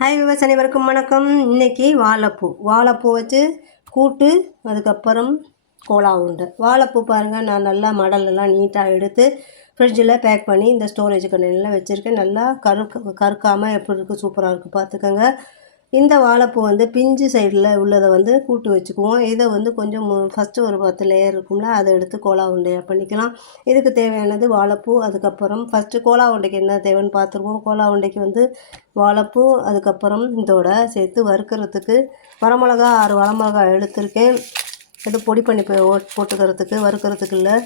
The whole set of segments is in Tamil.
ஹாய் விவசாய அனைவருக்கும் வணக்கம். இன்றைக்கி வாழைப்பூ. வாழைப்பூ வச்சு கூட்டு அதுக்கப்புறம் கோலா உண்டு வாழைப்பூ பாருங்கள் நான் நல்லா மடலெல்லாம் நீட்டாக எடுத்து ஃப்ரிட்ஜில் பேக் பண்ணி இந்த ஸ்டோரேஜ் கண்டெய்னரில் வச்சுருக்கேன். நல்லா கருக்கு கருக்காமல் எப்படி இருக்குது சூப்பராக இருக்குது பார்த்துக்கோங்க. இந்த வாழைப்பூ வந்து பிஞ்சு சைடில் உள்ளதை வந்து கூட்டு வச்சுக்குவோம். இதை வந்து கொஞ்சம் ஃபஸ்ட்டு ஒரு பத்து லேயர் இருக்கும்ல அதை எடுத்து கோலா உண்டையாக பண்ணிக்கலாம். இதுக்கு தேவையானது வாழைப்பூ அதுக்கப்புறம் ஃபஸ்ட்டு கோலா உண்டைக்கு என்ன தேவைன்னு பார்த்துருவோம். கோலா உண்டைக்கு வந்து வாழைப்பூ அதுக்கப்புறம் இதோட சேர்த்து வறுக்கிறதுக்கு வரமிளகா ஆறு வரமிளகா எடுத்திருக்கேன். இது பொடி பண்ணி போட்டுக்கிறதுக்கு வறுக்கிறதுக்கு இல்லை.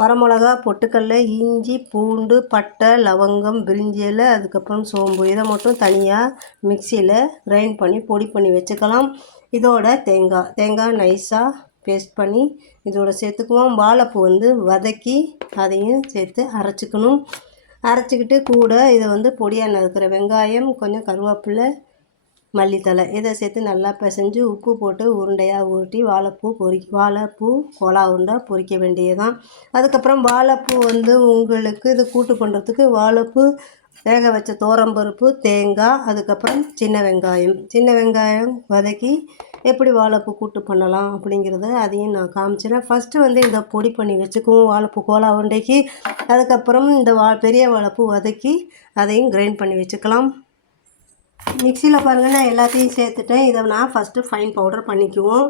வரமிளகா பொட்டுக்கடல இஞ்சி பூண்டு பட்டை லவங்கம் பிரிஞ்சி இலை அதுக்கப்புறம் சோம்பு. இதை மட்டும் தனியாக மிக்சியில் கிரைண்ட் பண்ணி பொடி பண்ணி வச்சுக்கலாம். இதோட தேங்காய். தேங்காய் நைஸாக பேஸ்ட் பண்ணி இதோட சேர்த்துக்குவோம். வாழைப்பூ வந்து வதக்கி அதையும் சேர்த்து அரைச்சிக்கணும். அரைச்சிக்கிட்டு கூட இதை வந்து பொடியாக நறுக்கிற வெங்காயம் கொஞ்சம் கருவேப்பிலை மல்லித்தலை இதை சேர்த்து நல்லா பிசைஞ்சு உப்பு போட்டு உருண்டையாக ஊட்டி வாழைப்பூ பொறி வாழைப்பூ கோலா உருண்டை பொறிக்க வேண்டியதுதான். அதுக்கப்புறம் வாழைப்பூ வந்து உங்களுக்கு இது கூட்டு பண்ணுறதுக்கு வாழைப்பூ வேக வச்ச தோரம்பருப்பு தேங்காய் அதுக்கப்புறம் சின்ன வெங்காயம். சின்ன வெங்காயம் வதக்கி எப்படி வாழைப்பூ கூட்டு பண்ணலாம் அப்படிங்கிறத அதையும் நான் காமிச்சிடறேன். ஃபஸ்ட்டு வந்து இந்த பொடி பண்ணி வச்சுக்குவோம் வாழைப்பூ கோலா உருண்டைக்கு. அதுக்கப்புறம் இந்த வா பெரிய வாழைப்பூ வதக்கி அதையும் கிரைண்ட் பண்ணி வச்சுக்கலாம். மிக்சியில் பாருங்கள் நான் எல்லாத்தையும் சேர்த்துட்டேன். இதை நான் ஃபஸ்ட்டு ஃபைன் பவுடர் பண்ணிக்குவோம்.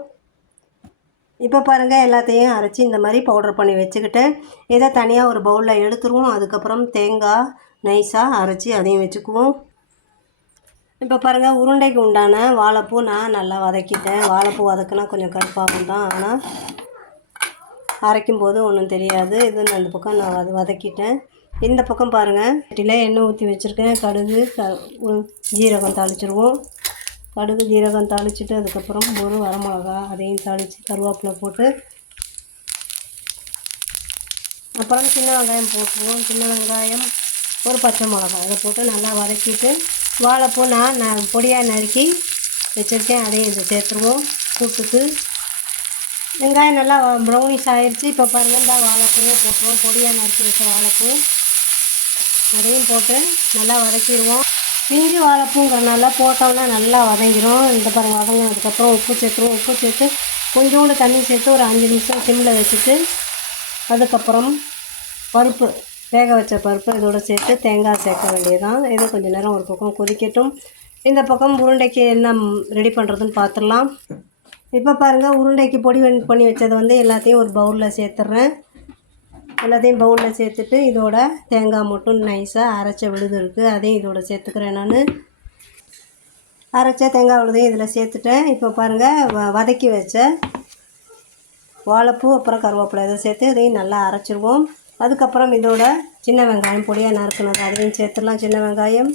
இப்போ பாருங்கள் எல்லாத்தையும் அரைச்சி இந்த மாதிரி பவுடர் பண்ணி வச்சுக்கிட்டேன். இதை தனியாக ஒரு பவுலில் எடுத்துருவோம். அதுக்கப்புறம் தேங்காய் நைஸாக அரைச்சி அதையும் வச்சுக்குவோம். இப்போ பாருங்கள் உருண்டைக்கு உண்டான வாழைப்பூ நான் நல்லா வதக்கிட்டேன். வாழைப்பூ வதக்குனா கொஞ்சம் கருப்பாகும் தான். ஆனால் அரைக்கும்போது ஒன்றும் தெரியாது. இது அந்த பக்கம் நான் வத வதக்கிட்டேன். இந்த பக்கம் பாருங்கள் சட்டியில் எண்ணெய் ஊற்றி வச்சுருக்கேன். கடுகு க ஜீரகம் தாளிச்சிருவோம். கடுகு ஜீரகம் தாளிச்சிட்டு அதுக்கப்புறம் ஒரு வரமிளகா அதையும் தாளித்து கருவேப்பிலை போட்டு அப்புறம் சின்ன வெங்காயம் போட்டுருவோம். சின்ன வெங்காயம் ஒரு பச்சை மிளகா அதை போட்டு நல்லா வதக்கிட்டு வாழைப்பூ நான் நான் பொடியாக நறுக்கி வச்சுருக்கேன். அதையும் இதை சேர்த்துருவோம். கூட்டுக்கு வெங்காயம் நல்லா ப்ரௌனிஷ் ஆகிடுச்சு இப்போ பாருங்கள் இந்த வாழைப்பூவே போட்டுருவோம். பொடியாக நறுக்கி வச்ச வாழைப்பூ. அதையும் போட்டு நல்லா வதக்கிடுவோம். பிஞ்சு வாழைப்பூங்கிறனால போட்டோம்னா நல்லா வதங்கிடும் இந்த பாருங்கள் வதங்கினதுக்கப்புறம் உப்பு சேர்த்துருவோம். உப்பு சேர்த்து கொஞ்சோண்டு தண்ணி சேர்த்து ஒரு அஞ்சு நிமிஷம் சிம்மில் வச்சுட்டு அதுக்கப்புறம் பருப்பு வேக வச்ச பருப்பு இதோடு சேர்த்து தேங்காய் சேர்க்க வேண்டியதுதான். இதை கொஞ்சம் நேரம் ஒரு பக்கம் கொதிக்கட்டும். இந்த பக்கம் உருண்டைக்கு என்ன ரெடி பண்ணுறதுன்னு பார்த்துடலாம் இப்போ பாருங்கள் உருண்டைக்கு பொடி பண்ணி வச்சதை வந்து எல்லாத்தையும் ஒரு பவுலில் சேர்த்துட்றேன் எல்லாத்தையும் பவுலில் சேர்த்துட்டு இதோட தேங்காய் மட்டும் நைஸாக அரைச்ச விழுது இருக்குது அதையும் இதோட சேர்த்துக்கிறேன் நான். அரைச்ச தேங்காய் விழுதையும் இதில் சேர்த்துட்டேன். இப்போ பாருங்கள் வ வதக்கி வச்ச வாழைப்பூ அப்புறம் கருவேப்பிலை இதை சேர்த்து இதையும் நல்லா அரைச்சிடுவோம் அதுக்கப்புறம் இதோட சின்ன வெங்காயம் பொடியாக நறுக்கணும் அதையும் சேர்த்துடலாம். சின்ன வெங்காயம்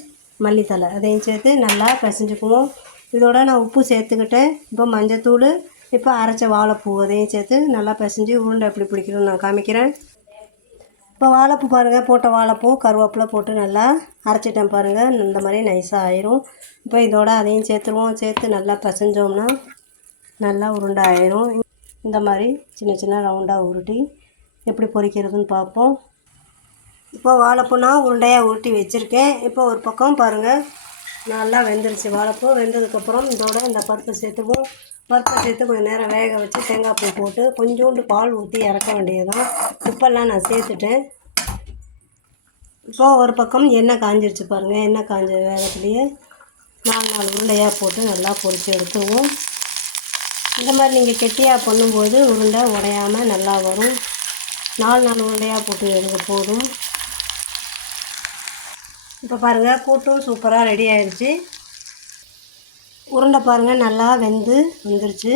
மல்லித்தலை அதையும் சேர்த்து நல்லா பிசைஞ்சுக்குவோம். இதோட நான் உப்பு சேர்த்துக்கிட்டேன். இப்போ மஞ்சத்தூள் இப்போ அரைச்ச வாழைப்பூ அதையும் சேர்த்து நல்லா பிசைஞ்சு உருண்டை எப்படி பிடிக்கணும்னு நான் காமிக்கிறேன். இப்போ வாழைப்பூ பாருங்கள் போட்ட வாழைப்பூ கருவேப்பிலை போட்டு நல்லா அரைச்சிட்டேன் பாருங்கள் இந்த மாதிரி நைஸாக ஆயிரும். இப்போ இதோட அதையும் சேர்த்துருவோம். சேர்த்து நல்லா பசைஞ்சோம்னா நல்லா உருண்டை ஆயிரும் இந்த மாதிரி சின்ன சின்ன ரவுண்டாக உருட்டி எப்படி பொரிக்கிறதுன்னு பார்ப்போம். இப்போ வாழைப்பூனா உருண்டையாக உருட்டி வச்சுருக்கேன். இப்போ ஒரு பக்கம் பாருங்கள் நல்லா வெந்துருச்சு வாழைப்பூ. வெந்ததுக்கப்புறம் இதோட இந்த பருப்பை சேர்த்துவோம் பருப்பை சேர்த்து கொஞ்சம் நேரம் வேக வச்சு தேங்காய் பூ போட்டு கொஞ்சோண்டு பால் ஊற்றி இறக்க வேண்டியதுதான். உப்பெல்லாம் நான் சேர்த்துட்டேன். இப்போது ஒரு பக்கம் எண்ணெய் காஞ்சிருச்சு பாருங்கள் எண்ணெய் காஞ்ச வேகத்துலேயே நாலு நாலு உருண்டையாக போட்டு நல்லா பொரித்து எடுத்துவோம் இந்த மாதிரி நீங்கள் கெட்டியாக பண்ணும்போது உருண்டை உடையாமல் நல்லா வரும். நாலு நாலு உருண்டையாக போட்டு எடுக்க போதும். இப்போ பாருங்கள் கூட்டும் சூப்பராக ரெடி ஆயிடுச்சு உருண்டை பாருங்கள் நல்லா வெந்து வந்துருச்சு.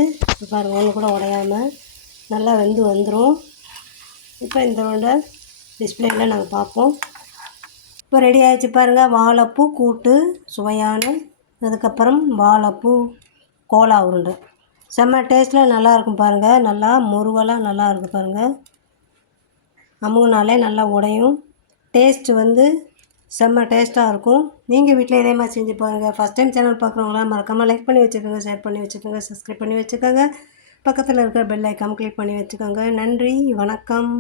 பாருங்கள் ஒன்று கூட உடையாமல் நல்லா வெந்து வந்துடும் இப்போ இந்த உருண்டை டிஸ்பிளேயில் நாங்கள் பார்ப்போம். இப்போ ரெடி ஆகிடுச்சு பாருங்கள் வாழைப்பூ கூட்டு சுவையான அதுக்கப்புறம் வாழைப்பூ கோலா உருண்டை. செம்ம டேஸ்ட்டில் நல்லாயிருக்கும் பாருங்கள் நல்லா முருகலாக நல்லா இருக்குது பாருங்கள் அமுகுனாலே நல்லா உடையும். டேஸ்ட்டு வந்து செம்ம டேஸ்ட்டாக இருக்கும். நீங்கள் வீட்டில் இதே மாதிரி செஞ்சு பாருங்கள் ஃபஸ்ட் டைம் சேனல் பார்க்குறவங்களாம் மறக்காமல் லைக் பண்ணி வச்சுக்கோங்க ஷேர் பண்ணி வச்சுக்கோங்க சப்ஸ்கிரைப் பண்ணி வச்சுக்கோங்க. பக்கத்தில் இருக்கிற பெல் ஐக்காம் கிளிக் பண்ணி வச்சுக்கோங்க. நன்றி வணக்கம்.